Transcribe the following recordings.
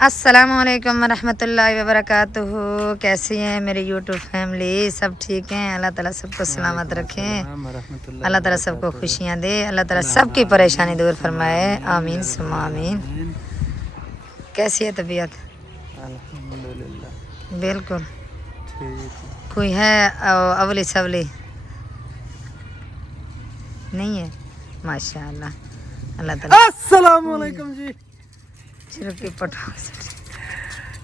अस्सलाम वालेकुम रहमतुल्लाहि व बरकातुहू। कैसी हैं मेरी यूट्यूब फैमिली? सब ठीक हैं? अल्लाह ताला सबको सलामत रखें, अल्लाह ताला सबको खुशियाँ दे, अल्लाह ताला सबकी परेशानी दूर फरमाए, आमीन सुम्मा आमीन। कैसी है तबीयत? अल्हम्दुलिल्लाह बिल्कुल ठीक कोई है अवली सवली नहीं है? माशाअल्लाह अल्लाह ताला। अस्सलाम वालेकुम जी, सिर्फ की पटो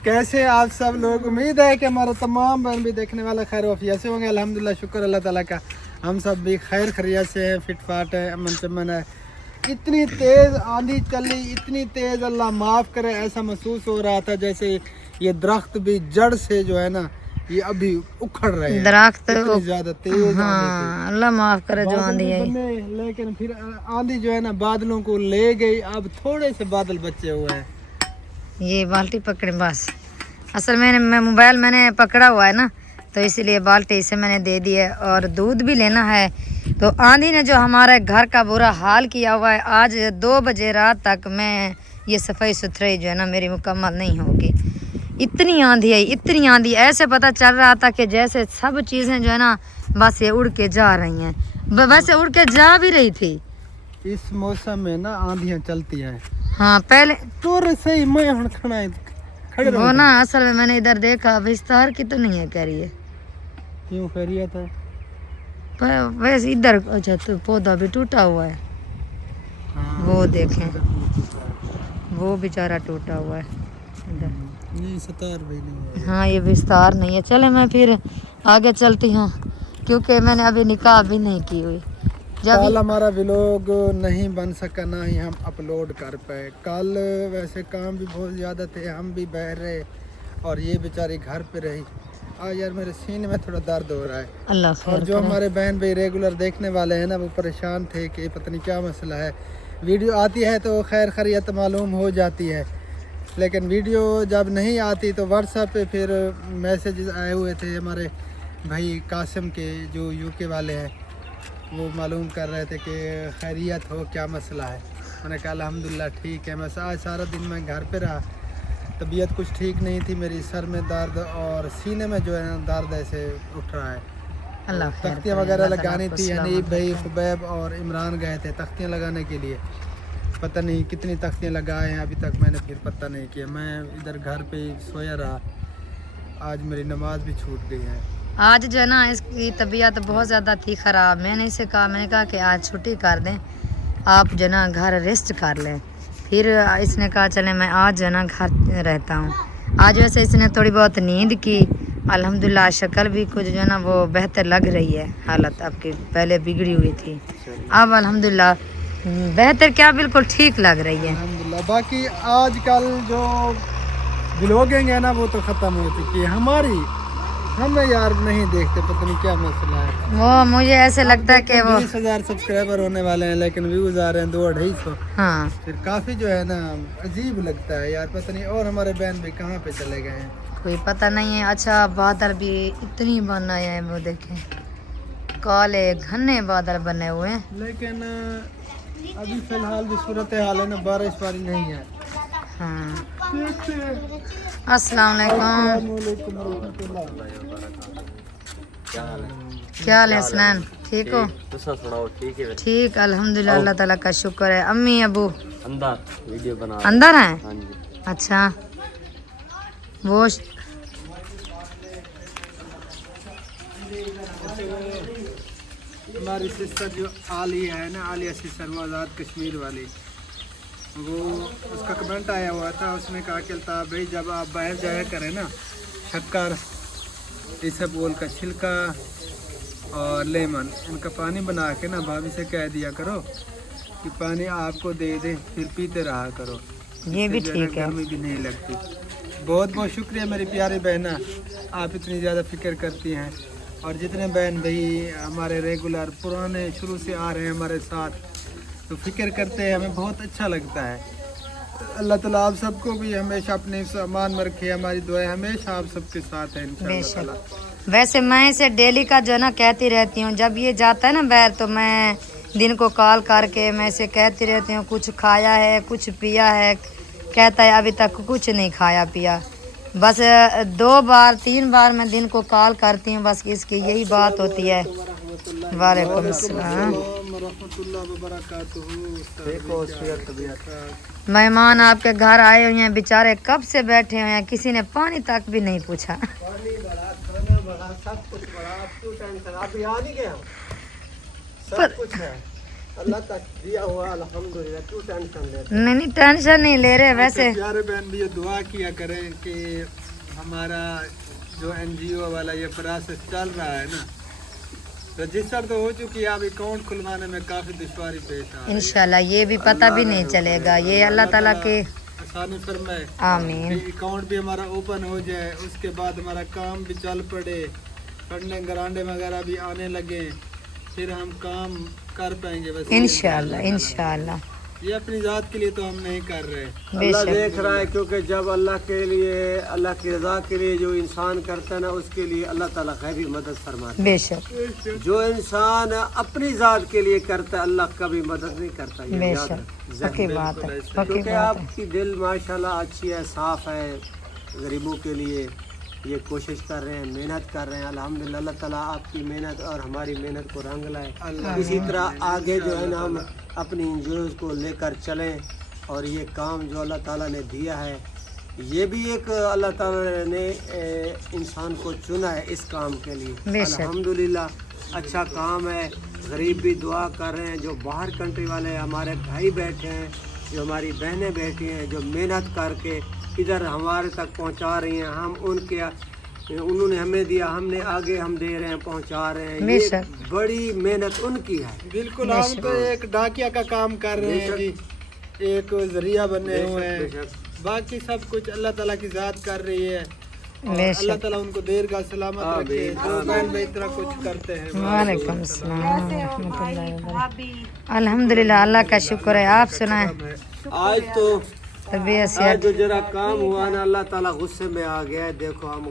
कैसे आप सब लोग? उम्मीद है कि हमारा तमाम बहन भी देखने वाला खैर वफिया से होंगे। अल्हम्दुलिल्लाह, शुक्र अल्लाह ताला का, हम सब भी खैर खैरियत से हैं, फिट फाट है, अमन चमन है। इतनी तेज़ आंधी चली, इतनी तेज़, अल्लाह माफ़ करे, ऐसा महसूस हो रहा था जैसे ये दरख्त भी जड़ से जो है ना ये अभी उखड़ रहे हैं। दरख्त इतनी ज़्यादा तेज़ आंधी थी। हाँ अल्लाह माफ़ करे जो बादल आंधी भी आई। बने, लेकिन फिर आंधी जो है ना बादलों को ले गई। अब थोड़े से बादल बचे हुए हैं। ये बाल्टी पकड़े बस। असल में मैं मोबाइल मैंने पकड़ा हुआ है ना, तो इसीलिए बाल्टी इसे मैंने दे दी है। और दूध भी लेना है। तो आंधी ने जो हमारे घर का बुरा हाल किया हुआ है, आज 2 बजे रात तक मैं ये सफाई सुथराई जो है ना मेरी मुकम्मल नहीं होगी। इतनी आंधी आई, इतनी आंधी, ऐसे पता चल रहा था कि जैसे सब चीज़ें जो है ना बस ये उड़ के जा रही हैं। वैसे उड़ के जा भी रही थी। इस मौसम में ना आंधियां चलती हैं। हाँ पहले तोरे से ही मैं हण खड़े वो ना, असल में मैंने इधर देखा विस्तार की तो नहीं है कह रही है, क्यों खैरियत है? पर वैसे इधर अच्छा तो पौधा भी टूटा हुआ है। हाँ, वो देखें, वो बेचारा टूटा हुआ है इधर। नहीं सतार भी नहीं है। हाँ ये विस्तार नहीं है। चले मैं फिर आगे चलती हूँ, क्योंकि मैंने अभी निकाह भी नहीं की हुई। कल जब हमारा व्लॉग नहीं बन सका, ना ही हम अपलोड कर पाए। कल वैसे काम भी बहुत ज़्यादा थे, हम भी बह रहे और ये बेचारी घर पे रही। आज यार मेरे सीने में थोड़ा दर्द हो रहा है। अल्लाह और खैर जो करे। हमारे बहन भाई रेगुलर देखने वाले हैं ना, वो परेशान थे कि पता नहीं क्या मसला है। वीडियो आती है तो खैर खैरियत मालूम हो जाती है, लेकिन वीडियो जब नहीं आती तो व्हाट्सएप पे फिर मैसेजेस आए हुए थे हमारे भाई कासिम के, जो यूके वाले हैं। वो मालूम कर रहे थे कि खैरियत हो, क्या मसला है। मैंने कहा अल्हम्दुलिल्लाह ठीक है। मैं आज सारा दिन मैं घर पे रहा, तबीयत कुछ ठीक नहीं थी मेरी, सर में दर्द और सीने में जो है ना दर्द ऐसे उठ रहा है। अल्लाह खैर तख्तियाँ करे, वगैरह अल्लाह ताला लगानी आपको थी, यानी सलामत भाई रखे। खुबैब और इमरान गए थे तख्तियाँ लगाने के लिए। पता नहीं कितनी तख्तियाँ लगाए हैं, अभी तक मैंने फिर पता नहीं किया। मैं इधर घर पे ही सोया रहा। आज मेरी नमाज भी छूट गई है। आज जो है ना इसकी तबीयत बहुत ज़्यादा थी ख़राब। मैंने इसे कहा, मैंने कहा कि आज छुट्टी कर दें, आप जो है ना घर रेस्ट कर लें। फिर इसने कहा चले मैं आज जो है ना घर रहता हूँ। आज वैसे इसने थोड़ी बहुत नींद की, अल्हम्दुलिल्लाह शक्ल भी कुछ जो है ना वो बेहतर लग रही है। हालत आपकी पहले बिगड़ी हुई थी, अब अल्हम्दुलिल्लाह बेहतर क्या बिल्कुल ठीक लग रही है। अल्हम्दुलिल्लाह। बाकी आजकल जो ब्लॉगिंग है ना वो तो ख़त्म हो चुकी है हमारी। हम यार नहीं देखते, पता नहीं क्या मसला है। वो मुझे ऐसे लगता है कि वो 20,000 सब्सक्राइबर होने वाले हैं, लेकिन व्यूज़ आ रहे हैं 200-250। हाँ फिर काफ़ी जो है ना अजीब लगता है यार, पता नहीं। और हमारे बहन भी कहाँ पे चले गए हैं, कोई पता नहीं है। अच्छा बादल भी इतनी बनाए हैं, वो देखें काले घने बादल बने हुए हैं। लेकिन अभी फ़िलहाल जो सूरत हाल है ना, बारिश वारी नहीं है। हाँ देखते हैं। अस्सलाम वालेकुम। अस्सलामुअलैकुम रहमतुल्लाह। क्या हाल है स्नैन? ठीक हो? सुनाओ ठीक है। ठीक अल्हम्दुलिल्लाह, अल्लाह ताला का शुक्र है। अम्मी अबू अंदर वीडियो बना अंदर हैं? हाँ जी। अच्छा वो हमारी सिस्टर जो आलिया है ना, आलिया सिस्टर, वो आज़ाद कश्मीर वाली, वो उसका कमेंट आया हुआ था। उसने कहा कि अल्ताफ़ भाई जब आप बाहर जाया करें ना, शक्कर इसबगोल का छिलका और लेमन इनका पानी बना के ना भाभी से कह दिया करो कि पानी आपको दे दे, फिर पीते रहा करो। ये भी इससे जो है ना ठीक है। गर्मी भी नहीं लगती। बहुत बहुत शुक्रिया मेरी प्यारी बहना, आप इतनी ज़्यादा फिक्र करती हैं। और जितने बहन भाई हमारे रेगुलर पुराने शुरू से आ रहे हैं हमारे साथ, तो फिक्र करते हैं, हमें बहुत अच्छा लगता है। अल्लाह ताला आप सबको भी हमेशा अपने सामान में रखे। हमारी दुआएं हमेशा आप सबके साथ है इंशाअल्लाह ताला। वैसे मैं इसे डेली का जो है ना कहती रहती हूँ, जब ये जाता है ना बाहर तो मैं दिन को कॉल करके मैं इसे कहती रहती हूँ कुछ खाया है, कुछ पिया है, कहता है अभी तक कुछ नहीं खाया पिया। बस 2 बार 3 बार मैं दिन को कॉल करती हूँ, बस इसकी यही बात होती है। वालेकुम अस्सलाम। देखो उसकी तबीयत मेहमान आपके घर आए हुए हैं, बेचारे कब से बैठे हुए हैं, किसी ने पानी तक भी नहीं पूछा। अल्लाह तक दिया हुआ अल्हम्दुलिल्लाह, क्यों टेंशन लेते? नहीं टेंशन नहीं ले रहे वैसे। प्यारे बहन भी ये दुआ किया करें कि हमारा जो NGO वाला ये प्रोसेस चल रहा है ना, रजिस्टर तो हो चुकी है, अब अकाउंट खुलवाने में काफ़ी दुश्वारी पेश आ रही है। इंशाल्लाह ये भी पता भी नहीं चलेगा, ये अल्लाह ताला के आसानी फरमाए। आमीन। अकाउंट भी हमारा ओपन हो जाए, उसके बाद हमारा काम भी चल पड़े, फंडिंग ग्रांडे वगैरह भी आने लगे, फिर हम काम कर पाएंगे। बस इंशाल्लाह इंशाल्लाह ये अपनी ज़ात के लिए तो हम नहीं कर रहे। अल्लाह देख रहा है, क्योंकि जब अल्लाह के लिए, अल्लाह की रज़ा के लिए जो इंसान करता है ना, उसके लिए अल्लाह ताला गैबी मदद फरमाता है। बेशक जो इंसान अपनी ज़ात के लिए करता है, अल्लाह कभी मदद नहीं करता। ये याद बेशक रख। पक्की बात है, पक्की क्योंकि बात है। आपकी दिल माशाल्लाह अच्छी है, साफ़ है, गरीबों के लिए ये कोशिश कर रहे हैं, मेहनत कर रहे हैं। अल्हम्दुलिल्लाह, अल्लाह ताला आपकी मेहनत और हमारी मेहनत को रंग लाए। इसी तरह आगे जो है ना हम अपनी इंजॉयज को लेकर चलें, और ये काम जो अल्लाह ताला ने दिया है, ये भी एक अल्लाह ताला ने इंसान को चुना है इस काम के लिए। अल्हम्दुलिल्लाह अच्छा काम है। गरीब भी दुआ कर रहे हैं, जो बाहर कंट्री वाले हमारे भाई बैठे हैं, जो हमारी बहनें बैठी हैं, जो मेहनत करके इधर हमारे तक पहुंचा रही हैं। हम उनके, उन्होंने हमें दिया, हमने आगे हम दे रहे हैं, पहुंचा रहे हैं। ये बड़ी मेहनत उनकी है। बिल्कुल, हम तो एक डाकिया का काम कर रहे हैं जी, एक जरिया बने हुए हैं। बाकी सब कुछ अल्लाह ताला की ज़ात कर रही है, और अल्लाह ताला उनको देर का सलामत रखे। जो बहन भाई इतना कुछ करते हैं। वालेकुम अस्सलाम रहमतुल्लाहि व बरकातहू। अल्हम्दुलिल्लाह, अल्लाह का शुक्र है। आप सुनाएं? आज तो तबीयत आज जो जरा काम हुआ ना, अल्लाह ताला गुस्से में आ गया है। देखो हम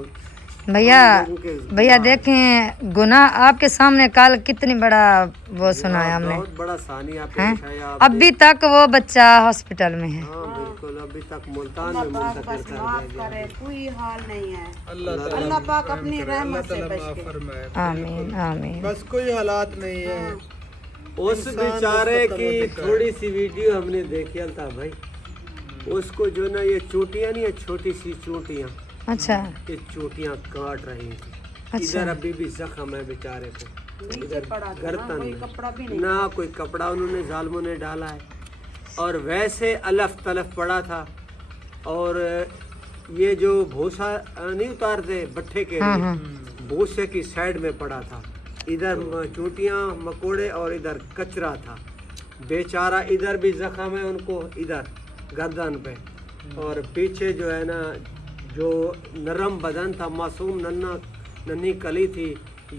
भैया देखें, गुनाह आपके सामने कल कितनी बड़ा वो सुनाया हमने, बहुत बड़ा सानिया पेश हैं? है। आप अभी तक वो बच्चा हॉस्पिटल में है। हाँ बिल्कुल, अभी तक मुल्तान में मुंतकिल कर दिया गया। कोई हाल नहीं है। अल्लाह पाक अपनी रहमत से बच के। फरमाए। आमीन आमीन। बस कोई हालात नहीं है। उस बेचारे की थोड़ी सी वीडियो हमने देखी था भाई, उसको जो ना ये चोटियाँ नहीं है, छोटी सी चोटियाँ, अच्छा ये चोटियाँ काट रही थी। अच्छा। इधर अभी भी जख्म है बेचारे को, इधर गर्दन में कपड़ा भी नहीं। ना कोई कपड़ा उन्होंने जालमों ने डाला है, और वैसे अलफ तलफ पड़ा था। और ये जो भूसा नहीं उतारते भट्ठे के लिए, भूसे की साइड में पड़ा था। इधर चोटियाँ मकोड़े और इधर कचरा था। बेचारा इधर भी जख्म है उनको, इधर गर्दन पे, और पीछे जो है ना, जो नरम बदन था, मासूम नन्ही कली थी,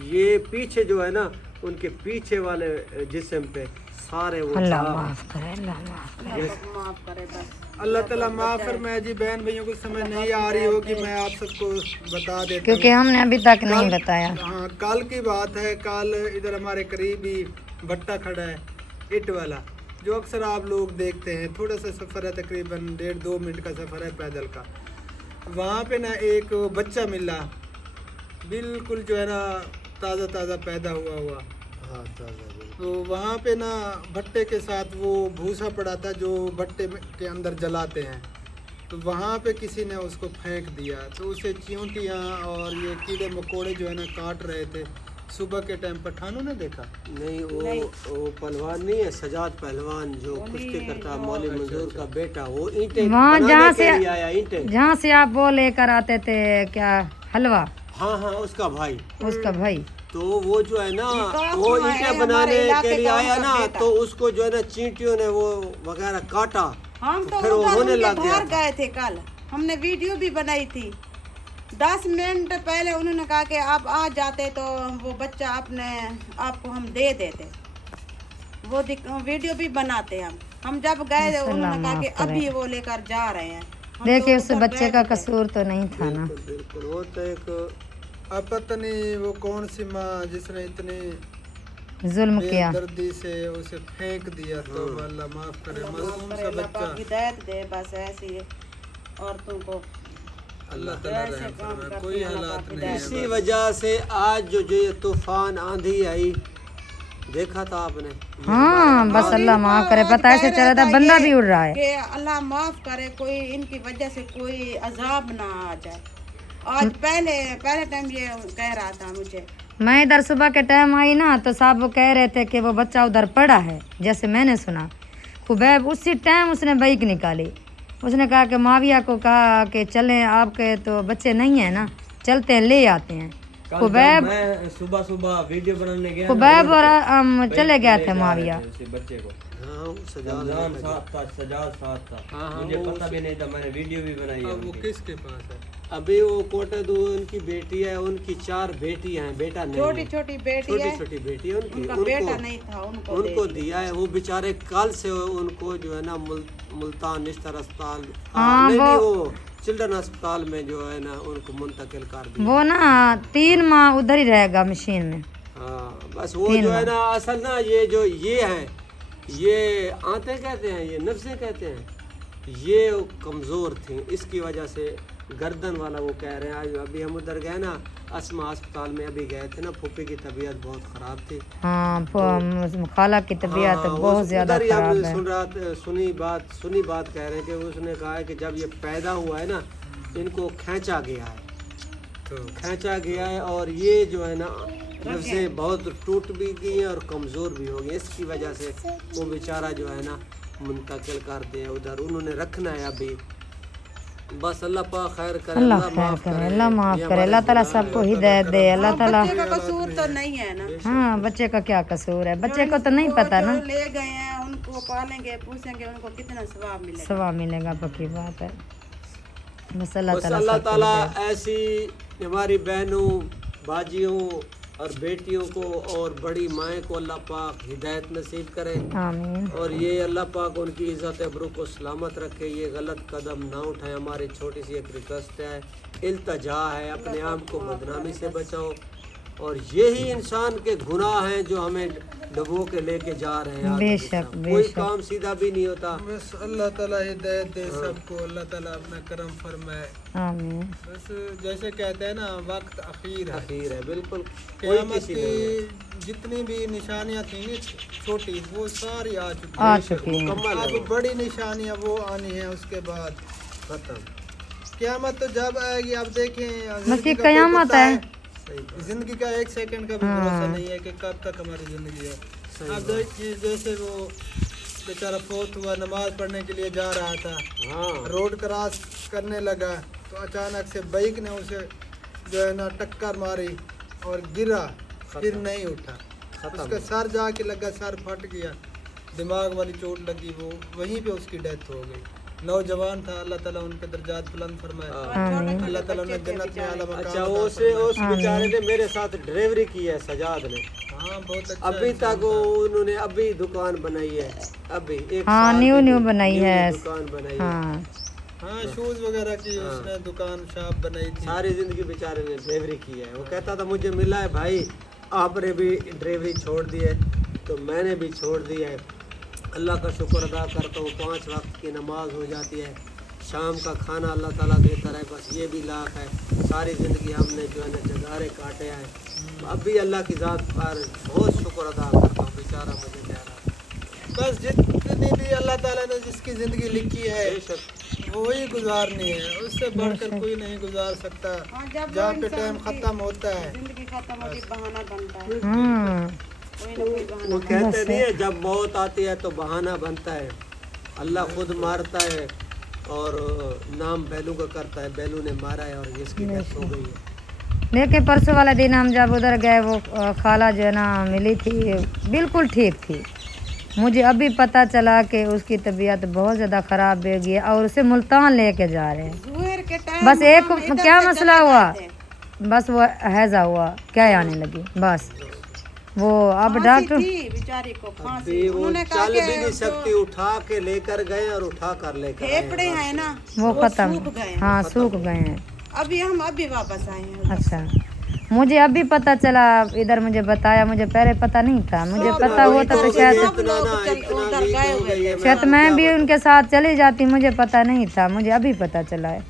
ये पीछे जो है ना, उनके पीछे वाले जिस्म पे सारे वो अल्लाह माफ करे, अल्लाह माफ करे। माफ करे बस। अल्लाह ताला माफ फरमाए जी। बहन भाइयों को समझ नहीं आ रही होगी, मैं आप सबको बता देता क्योंकि हमने अभी तक नहीं बताया। हाँ, कल की बात है। कल इधर हमारे करीब ही भट्टा खड़ा है, ईंट वाला, जो अक्सर आप लोग देखते हैं। थोड़ा सा सफ़र है, तकरीबन 1.5-2 मिनट का सफ़र है पैदल का। वहाँ पे ना एक बच्चा मिला, बिल्कुल जो है ना ताज़ा ताज़ा पैदा हुआ। हाँ ताज़ा। तो वहाँ पे ना भट्टे के साथ वो भूसा पड़ा था, जो भट्टे के अंदर जलाते हैं। तो वहाँ पे किसी ने उसको फेंक दिया, तो उसे चींटियाँ और ये कीड़े मकोड़े जो है ना काट रहे थे। सुबह के टाइम पठानों ने देखा नहीं, वो पहलवान नहीं है, सजाद पहलवान जो कुश्ती करता, मौली मंजूर का बेटा, वो ईंटें वहाँ बनाने के लिए आया। ईंटें जहाँ से आप वो लेकर आते थे क्या, हलवा, हाँ हाँ, उसका भाई, उसका भाई। तो वो जो है ना, वो ईंटें बनाने के लिए आया ना, तो उसको जो है ना चींटियों ने वो वगैरह काटा। हम तो फिर वो होने लग गया। घर गए थे कल, हमने वीडियो भी बनाई थी। 10 मिनट पहले उन्होंने कहा कि आप आ जाते तो वो बच्चा आपको हम दे देते। वो वीडियो भी बनाते हम जब गए उन्होंने कहा कि अभी वो लेकर जा रहे हैं। देखिए, उस बच्चे का कसूर तो नहीं था ना। बिल्कुल, वो तो एक अब पता नहीं वो कौन सी माँ जिसने इतनी जुल्म किया। बेदर्दी से उसे फेंक दिया, तो अल्लाह माफ करे। मासूम सा अल्लाह बच्चा, पाक हिदायत दे, बस ऐसी औरतों को अल्लाह ताला ऐसे रहम काम फरमाए। करते कोई हैं, अल्लाह हालात पाक नहीं है। इसी वजह से आज जो ये तूफान आंधी आई, देखा था आपने? हाँ बस अल्लाह माफ करे, पता ऐसे चल रहा था बंदा भी उड़ रहा है। कि अल्लाह माफ करे, कोई इनकी वजह से कोई अजाब ना आ जाए। आज पहले टाइम ये कह रहा था मुझे, मैं इधर सुबह के टाइम आई ना, तो साहब वो कह रहे थे कि वो बच्चा उधर पड़ा है, जैसे मैंने सुना। खुबैब उसी टाइम उसने बाइक निकाली, उसने कहा कि माविया को कहा कि चलें, आपके तो बच्चे नहीं हैं ना, चलते हैं ले आते हैं। खुबैब मैं सुबह सुबह वीडियो बनाने गया, खुबैब और हम चले गए थे माविया। उसे बच्चे को हाँ सजाद रमजान साथ था, सजाद साथ था, हाँ, मुझे पता भी नहीं था, मैंने वीडियो भी बनाई है अब वो उनकी। किसके पास है? अभी वो कोटे दो उनकी बेटी है, उनकी 4 बेटियां हैं, बेटा नहीं छोटी है। छोटी बेटी छोटी है, छोटी बेटी है उनकी, उनका बेटा नहीं था, उनको दिया है। वो बेचारे कल से उनको जो है ना मुल्तान निश्तर अस्पताल, हाँ, नहीं वो चिल्ड्रन अस्पताल में जो है ना उनको मुंतकिल कर दिया। वो ना 3 माह उधर ही रहेगा मशीन में। हाँ बस वो जो है ना, असल ना ये जो ये हैं, ये आंतें कहते हैं, ये नफ्सें कहते हैं, ये कमज़ोर थी, इसकी वजह से गर्दन वाला वो कह रहे हैं। आज अभी हम उधर गए ना, अस्मा अस्पताल में अभी गए थे ना, फूफी की तबीयत बहुत ख़राब थी। हाँ खाला की तबीयत हाँ, बहुत ज्यादा उधर ही हम खराब है। सुनी बात कह रहे हैं कि उसने कहा है कि जब ये पैदा हुआ है ना, इनको खींचा गया है, तो खींचा गया है, और ये जो है ना नफ्सें बहुत टूट भी गई हैं और कमज़ोर भी हो गई। इसकी वजह से वो बेचारा जो है ना मुंतकिल कर दिया उधर, उन्होंने रखना है अभी। बस अल्लाह पाक खैर करे, अल्लाह खैर करे, अल्लाह माफ करे, अल्लाह ताला सबको हिदायत दे, अल्लाह ताला। बच्चे का कसूर तो नहीं है ना, हाँ बच्चे का क्या कसूर है, बच्चे को तो नहीं पता ना। जो ले गए हैं उनको पालेंगे, पूछेंगे उनको कितना सवाब मिलेगा। सवाब मिलेगा, पक्की बात है। बस अल्लाह बस ताला अल्लाह सबको ताला हिदायत। ऐसी हमारी बहनों, बाजियों और बेटियों को और बड़ी माएँ को अल्लाह पाक हिदायत नसीब करे, आमीन। और ये अल्लाह पाक उनकी इज़्ज़त अबरू को सलामत रखे। ये गलत कदम ना उठाएं, हमारी छोटी सी एक रिक्वेस्ट है, इल्तजा है, अपने आप को बदनामी से बचाओ। और यही इंसान के गुनाह हैं जो हमें डुबो के लेके जा रहे हैं। आगे की बेशक, तरफ। कोई बेशक। काम सीधा भी नहीं होता। बस अल्लाह ताला हिदायत दे सबको, अल्लाह ताला अपना करम फरमाए। आमीन। बस जैसे कहते हैं ना, वक्त अखीर है। अखीर है, बिल्कुल कोई क़यामत किसी नहीं है। की जितनी भी निशानियां थी छोटी, वो सारी आ चुकी आ हैं। चुकी हैं। मुकम्मल है अब बड़ी निशानियां वो आनी है, उसके बाद खत्म। क़यामत तो जब आएगी, अब देखें बस जिंदगी ये का कोई क़यामत पता है। जिंदगी का 1 सेकंड का भी भरोसा नहीं है कि कब तक हमारी जिंदगी है। अब देखिए जैसे वो बेचारा फोत हुआ, नमाज पढ़ने के लिए जा रहा था, हाँ रोड क्रॉस करने लगा तो अचानक से बाइक ने उसे जो है ना टक्कर मारी और गिरा, फिर नहीं उठा। उसका सर जाके लगा, सर फट गया, दिमाग वाली चोट लगी, वो वहीं पे उसकी डेथ हो गई। नौजवान था, अल्लाह ताला उनके दर्जात बुलंद फरमाए, अल्लाह ताला उन्हें जन्नत में आला मकाम अच्छा, अता उस फरमाए। बेचारे ने मेरे साथ ड्राइवरी की है, सजाद ने। हाँ बहुत अच्छा अभी इंसान तक उन्होंने अभी दुकान बनाई है, अभी एक हाँ, साल न्यू में न्यू बनाई है। दुकान बनाई है। हाँ हाँ शूज वगैरह की उसने दुकान शॉप बनाई थी। सारी जिंदगी बेचारे ने ड्राइवरी की है। वो कहता था मुझे मिला है भाई, आपने भी ड्राइवरी छोड़ दी है, तो मैंने भी छोड़ दी है। अल्लाह का शुक्र अदा करता हूँ, 5 वक्त की नमाज हो जाती है, शाम का खाना अल्लाह ताला देता रहे, बस ये भी लाख है। सारी ज़िंदगी हमने जो है ना जगारे काटे हैं, अब भी अल्लाह की ज़ात पर बहुत शुक्र अदा करता हूँ। बेचारा मुझे कह रहा है, बस जितनी भी अल्लाह ताला ने जिसकी ज़िंदगी लिखी है बेशक वही गुजारनी है, उससे बढ़कर कोई नहीं गुजार सकता। हाँ, जब जहाँ वो पे इंसान टाइम की ख़त्म होता है, जिंदगी खत्म होती, बहाना बनता है, हाँ कोई ना कोई बहाना। वो कहते नहीं है जब मौत आती है तो बहाना बनता है। अल्लाह खुद मारता है और नाम बैलू का करता है, बैलू ने मारा है और इसकी डेथ हो गई है। देखिए परसों वाला दिन हम जब उधर गए, वो खाला जो है ना मिली थी, बिल्कुल ठीक थी। मुझे अभी पता चला कि उसकी तबीयत बहुत ज़्यादा ख़राब हो गई है और उसे मुल्तान लेके जा रहे हैं। जुहर के टाइम बस एक हम इधर क्या से मसला चले हुआ, जाते। बस वो हैजा हुआ, क्या आने लगी बस। वो अब फांसी डॉक्टर थी बेचारी को, फांसी। अभी वो उन्होंने कहा चल कि भी नहीं जो सकती, उठा के लेकर गए और उठा कर लेकर आए फेफड़े हैं। हैं ना वो सूख ख़त्म, गए हैं। हाँ सूख गए हैं। अभी हम अभी वापस आए हैं। अच्छा मुझे अभी पता चला, इधर मुझे बताया, मुझे पहले पता नहीं था। मुझे पता होता तो शायद उधर गए हुए थे। शायद मैं भी उनके साथ चली जाती, मुझे पता नहीं था। मुझे अभी पता चला है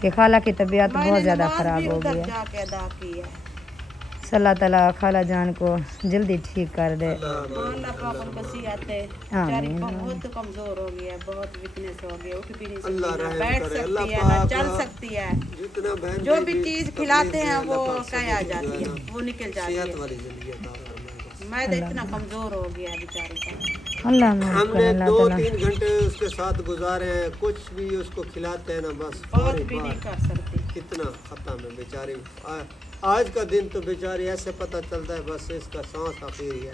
कि खाला की तबीयत बहुत ज़्यादा ख़राब हो गई है। जाके अदा की है। अल्लाह ताला खाला जान को जल्दी ठीक कर दे। अल्लाह पाक उनको सेहत दे। बेचारी बहुत कमजोर हो गई है, बहुत वीकनेस हो गई है, उठ भी नहीं सकती, ना बैठ सकती है, ना चल सकती है। जितना बहन जो भी चीज खिलाते हैं वो कहीं आ जाती है, वो निकल जाती है। वाली जिंदगी अता फरमाए। मैं तो इतना कमजोर हो गया बेचारी का। अल्लाह माफ़ हमने करे अल्लाह 2-3 घंटे उसके साथ गुजारे हैं, कुछ भी उसको खिलाते हैं ना बस बात फौरी भी नहीं बात। कर सकती। कितना खत्म है बेचारी। आज का दिन तो बेचारी ऐसे पता चलता है बस इसका सांस आखिरी है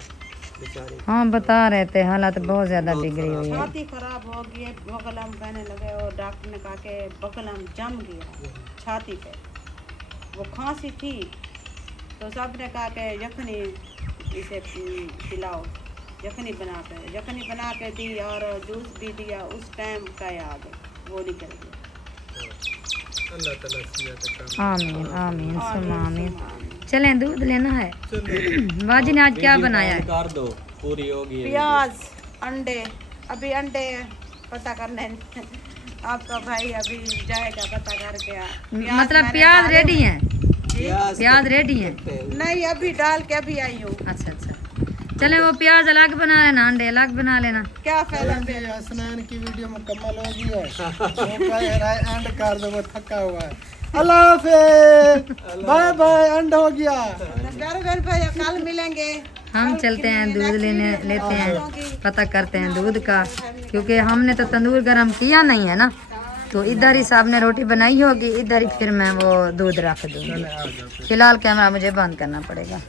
बेचारी। हाँ बता रहे थे हालत बहुत ज़्यादा बिगड़ी हुई है। छाती खराब हो गई है, बगलम कहने लगे और डॉक्टर ने कहा कि बगलम जम गया छाती पे। वो खांसी थी तो सब ने कहा कि यखनी इसे पिलाओ, यखनी बना के दी और जूस भी दिया। उस टाइम का याद है वो निकल गया। अल्लाह ताला सेहत आमीन आमीन सुम आमीन। चलें दूध लेना है। बाजी ने आज क्या बनाया है? कर दो, पूरी होगी है। प्याज, अंडे, अभी अंडे पता करने आपका भाई अभी जाएगा पता करके। मतलब प्याज रेडी है? जी? प्याज रेडी है? नहीं अभी डाल के अभी आई हूँ। अच्छा अच्छा, चले वो प्याज अलग बना लेना, अंडे अलग बना लेना। क्या फायदा ये हसनैन की वीडियो मुकम्मल हो गई है। वो कह रहा है एंड कर दो, वो थका हुआ है। अल्लाह हाफिज़, बाय बाय, एंड हो गया। प्यारे बहन भाई कल मिलेंगे। हम चलते हैं दूध लेते हैं, पता करते हैं दूध का, क्योंकि हमने तो तंदूर गरम किया नहीं है ना, तो इधर ही साहब ने रोटी बनाई होगी, इधर ही फिर मैं वो दूध रख दूँगी। फिलहाल कैमरा मुझे बंद करना पड़ेगा।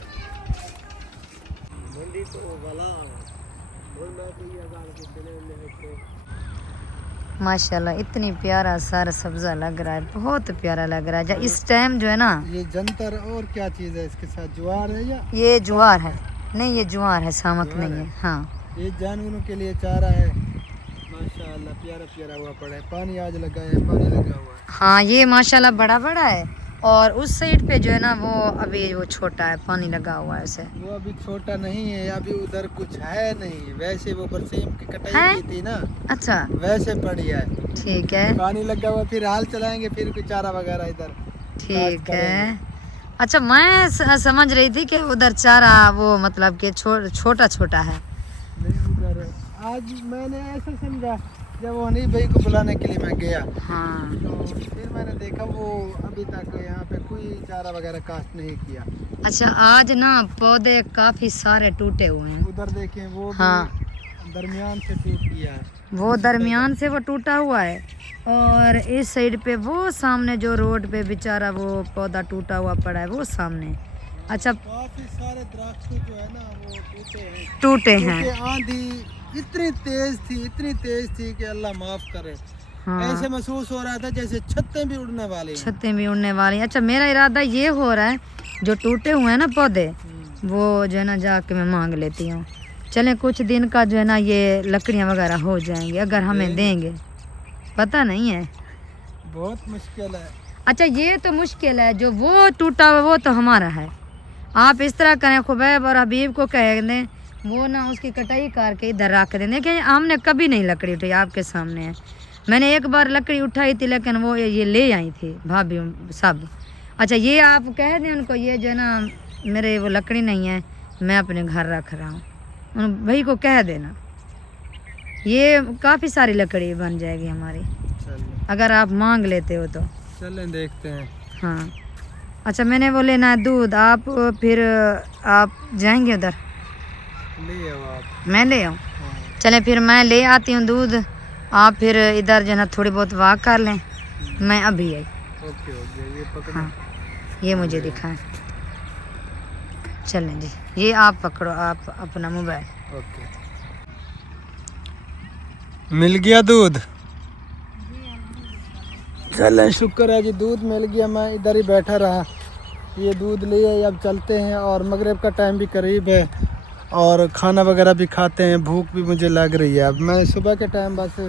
माशाल्लाह इतनी प्यारा सारा सब्जा लग रहा है, बहुत प्यारा लग रहा है। इस टाइम जो है ना, ये जंतर और क्या चीज़ है इसके साथ, ज्वार है या ये ज्वार है? नहीं ये ज्वार है, सामक नहीं है। हाँ ये जानवरों के लिए चारा है। माशाल्लाह प्यारा प्यारा हुआ पड़ा है। पानी आज लगा है, पानी लगा हुआ है। हाँ ये माशाल्लाह बड़ा बड़ा है, और उस साइड पे जो है ना वो अभी वो छोटा है, पानी लगा हुआ है उसे। वो अभी छोटा नहीं है, अभी उधर कुछ है नहीं। वैसे वो बरसीम की है? कटाई की थी ना, अच्छा वैसे पड़ी है। ठीक है पानी लगा हुआ, फिर हाल चलाएंगे, फिर कुछ चारा वगैरह इधर ठीक है। अच्छा मैं समझ रही थी कि उधर चारा वो मतलब कि छोटा छोटा है। नहीं उधर। आज मैंने ऐसा समझा, जब वो हनी भाई को बुलाने के लिए मैं गया हाँ तो फिर मैंने देखा वो अभी तक यहाँ पे कोई चारा वगैरह कास्ट नहीं किया। अच्छा आज ना पौधे काफी सारे टूटे हुए हैं। उधर देखें वो भी हाँ दरमियान से टूट गया है। वो दरमियान से वो टूटा हुआ है, और इस साइड पे वो सामने जो रोड पे बेचारा वो पौधा टूटा हुआ पड़ा है वो सामने। अच्छा काफी सारे दरख्त जो है ना वो टूटे टूटे हैं, हैं। क्योंकि आंधी इतनी तेज थी कि अल्लाह माफ करे। हाँ ऐसे महसूस हो रहा था जैसे छतें भी उड़ने वाली हैं। छतें भी उड़ने वाली। अच्छा मेरा इरादा ये हो रहा है, जो टूटे हुए हैं ना पौधे, वो जो है ना जाके मैं मांग लेती हूँ। चलें कुछ दिन का जो है ना ये लकड़ियाँ वगैरह हो जाएंगी अगर हमें देंगे, पता नहीं है। बहुत मुश्किल है। अच्छा ये तो मुश्किल है, जो वो टूटा हुआ वो तो हमारा है। आप इस तरह करें, खुबैब और हबीब को कह दें वो ना उसकी कटाई करके इधर रख दें। देखिए हमने कभी नहीं लकड़ी उठाई, आपके सामने है। मैंने एक बार लकड़ी उठाई थी, लेकिन वो ये ले आई थी भाभी सब। अच्छा ये आप कह दें उनको, ये जो है ना मेरे वो लकड़ी नहीं है, मैं अपने घर रख रहा हूँ, उन भाई को कह देना। ये काफ़ी सारी लकड़ी बन जाएगी हमारी चलें अगर आप मांग लेते हो तो। चलें देखते हैं। हाँ अच्छा मैंने वो लेना है दूध, आप फिर आप जाएंगे उधर? ले आओ आप। मैं ले आऊँ? हाँ। चलें फिर मैं ले आती हूँ दूध, आप फिर इधर जो है ना थोड़ी बहुत वॉक कर लें, मैं अभी आई। ओके हो गया, ये पकड़ो। हाँ ये मुझे दिखाएं। चलें जी, ये आप पकड़ो, आप अपना मोबाइल। ओके मिल गया दूध। चलें शुक्र है जी, दूध मिल गया। मैं इधर ही बैठा रहा, ये दूध लिए अब चलते हैं। और मगरिब का टाइम भी करीब है और खाना वगैरह भी खाते हैं, भूख भी मुझे लग रही है। अब मैं सुबह के टाइम बस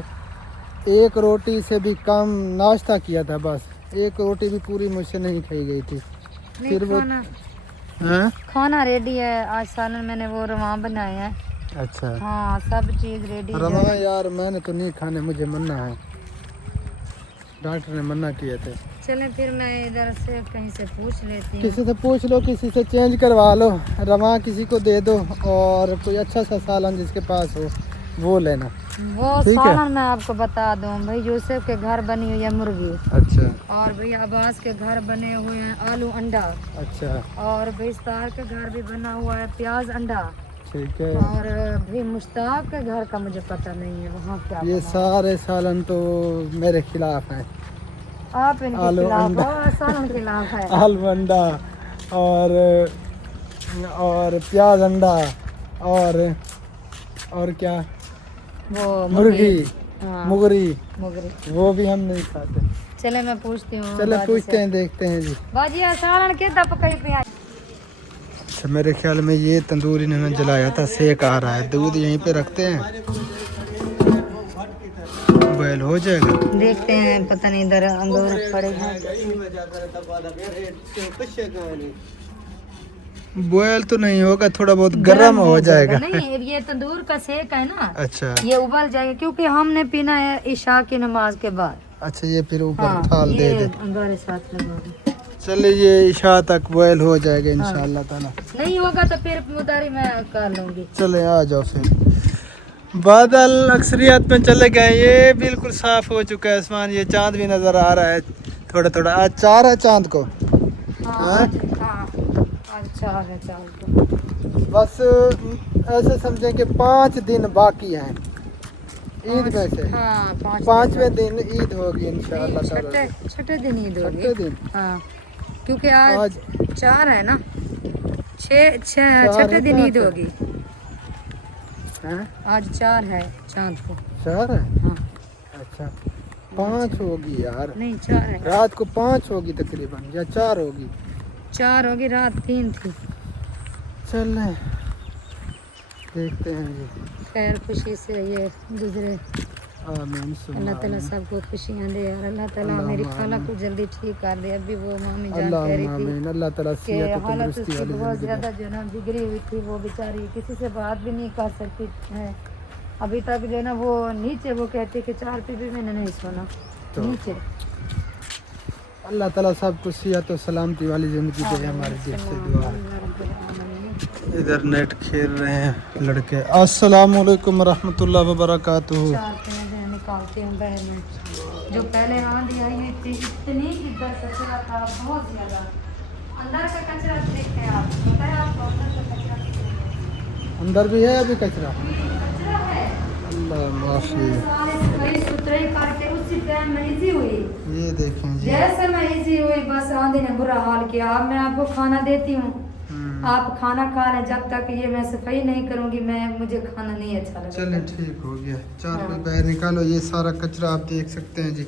एक रोटी से भी कम नाश्ता किया था, बस एक रोटी भी पूरी मुझसे नहीं खाई गई थी। नहीं, फिर वो खाना हाँ खाना रेडी है। आज सालन मैंने वो रवा बनाए हैं। अच्छा हाँ सब चीज़ रेडी रवा है। यार मैंने तो नहीं खाने, मुझे मन्ना है, डॉक्टर ने मन्ना किए थे। चलें फिर मैं इधर से कहीं से पूछ लेती हूँ। किसी से पूछ लो, किसी से चेंज करवा लो, रवा किसी को दे दो और कोई अच्छा सा सालन जिसके पास हो वो लेना। वो ठीक है। सालन मैं आपको बता दूँ भाई, यूसुफ के घर बनी हुई है मुर्गी, अच्छा और भाई अब्बास के घर बने हुए हैं आलू अंडा, अच्छा और भाई इस्तार के घर भी बना हुआ है प्याज अंडा, ठीक है। और भाई मुश्ताक के घर का मुझे पता नहीं है वहाँ क्या ये बना। सारे सालन तो मेरे खिलाफ हैं। आप इनके आलू खिलाफ अंडा। हो, सालन के खिलाफ है। आलू अंडा और प्याज अंडा और क्या, वो मुर्गी हाँ मुगरी, मुगरी। वो भी हम नहीं खाते। चले मैं पूछती हूँ चलो बाजी पूछते से। हैं, देखते हैं जी। बाजी सालन के दप कहीं पे आई। अच्छा मेरे ख्याल में ये तंदूर इन्होंने जलाया था, सेक आ रहा है। दूध यहीं पे रखते हैं, बॉयल हो जाएगा। देखते हैं, पता नहीं इधर अंगूर पड़ेगा। बॉयल तो नहीं होगा, थोड़ा बहुत गर्म हो जाएगा। नहीं ये तंदूर का सेक है ना, अच्छा ये उबल जाएगा क्योंकि हमने पीना है इशा की नमाज के बाद। अच्छा ये फिर ऊपर हाँ, थाल दे ये दे। अंगारे साथ लगा दो। चलिए ये इशा तक बॉयल हो जाएगा इंशाल्लाह ताला। नहीं होगा तो फिर मुदारी मैं कर लूंगी। चले आ जाओ फिर। बादल अक्सरियत में चले गए, ये बिल्कुल साफ हो चुका है आसमान, ये चांद भी नजर आ रहा है थोड़ा थोड़ा। आज 4 है चांद को। हाँ, अच्छा है चाल तो। बस ऐसे समझें कि 5 दिन बाकी हैं ईद में से। हाँ 5वें दिन ईद होगी इंशाल्लाह ताला। छठे दिन ईद होगी। छठे दिन हाँ क्योंकि आज 4 है ना, 6 4 छठे है, दिन 5 ईद है। होगी। हैं? आज 4 है चांद को। 4 है। हाँ अच्छा 5 होगी यार, नहीं 4 है। रात को 5 होगी तकरीबन, या 4 होगी। 4 होगी, रात 3 थी। चल देखते हैं जी। खैर खुशी से ये गुजरे। आमीन अल्लाह ताला सबको खुशियाँ दे और अल्लाह ताला मेरी खाला को जल्दी ठीक कर दे। अभी वो मामी जान कह रही थी आमीन। अल्लाह ताला कि सेहत और हालत तंदुरुस्ती उसकी वाली बहुत जिंदगी ज़्यादा जो है ना बिगड़ी हुई थी, वो बेचारी किसी से बात भी नहीं कर सकती है अभी तक। जो है ना वो नीचे वो कहती कि 4 पे भी मैंने नहीं सुना तो नीचे। अल्लाह ताला सबको सेहत और सलामती वाली ज़िंदगी दे, हमारे दिल से दुआ है। इधर नेट खेल रहे हैं लड़के। अस्सलाम वालेकुम रहमतुल्लाहि व बरकातुहू। 4 पे मैं निकालती हूँ बहन में। जो पहले आंधी आई हुई थी इतनी इधर कचरा था बहुत ज़्यादा। अंदर का कचरा देखते हैं आप, पता है आपको अंदर का कचरा अंदर भी है अभी कचरा। कचरा है। अल्लाह माफी। सारे सफाई सुथराई करके उसी टाइम में इजी हुई। ये देखें जी। जैसे मैं इजी हुई बस आंधी ने बुरा हाल किया। अब मैं आपको खाना देती हूँ, आप खाना खा लें। जब तक ये मैं सफाई नहीं करूँगी मुझे खाना नहीं अच्छा लगेगा। चलें ठीक हो गया। 4 पे बाहर निकालो। ये सारा कचरा आप देख सकते हैं जी।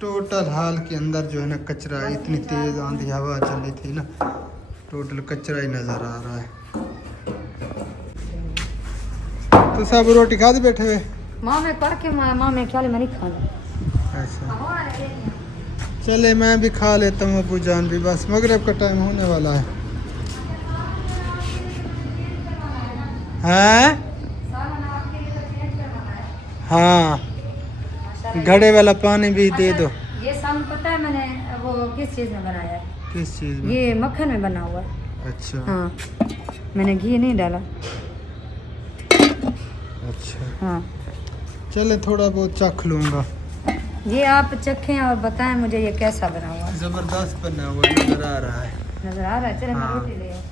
टोटल हाल के अंदर जो है ना कचरा, इतनी तेज़ आंधी हवा चली थी ना, टोटल कचरा ही नज़र आ रहा है। तो सब रोटी खा दे बैठे हुए। माँ मैं करके माँ मैं ख्याल मैं नहीं खाना। अच्छा चले मैं भी खा लेता हूँ, अबू जान भी। बस मगरिब का टाइम होने वाला है। हैं? हाँ घड़े वाला पानी भी दे दो। ये सामान पता है मैंने वो किस चीज़ में बनाया है? किस चीज़ में? ये मक्खन में बना हुआ है। अच्छा हाँ मैंने घी नहीं डाला। अच्छा हाँ चले थोड़ा बहुत चख लूँगा। ये आप चखें और बताएं मुझे ये कैसा बना हुआ है। ज़बरदस्त बना हुआ नज़र आ रहा है। नजर आ रहा है। चले मैं हाँ। रोटी ले आऊं।